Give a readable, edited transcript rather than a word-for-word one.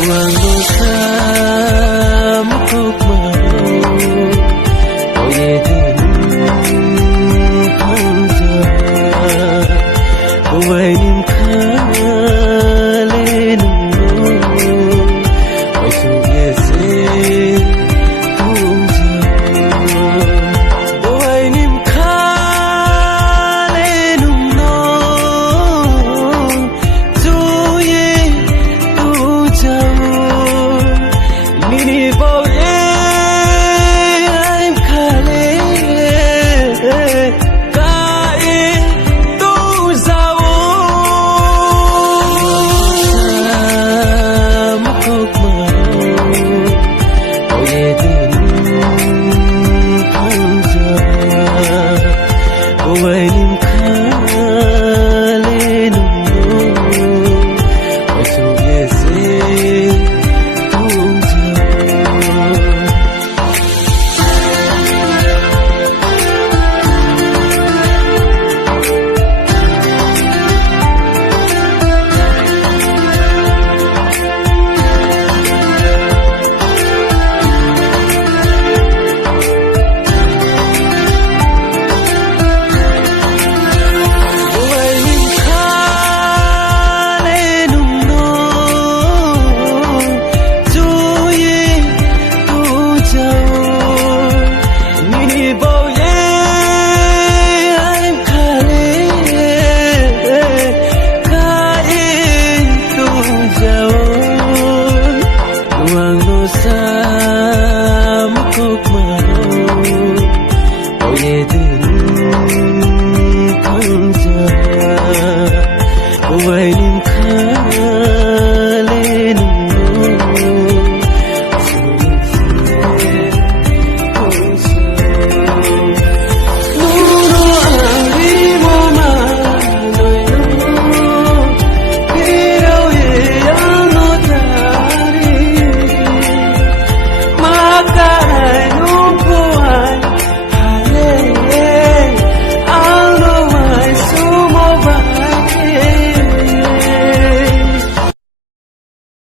Buang dosa mukuk mau yedin hamza buai nim kalenu oi su yese hamza buai nim kalenu no tu ye tu jao mini boy I'm kale kai tu jao mukuk mau oye din hamza buai nim kalenu oi su yese buang dosa mukuk mau oye din hamza buai nim kalenu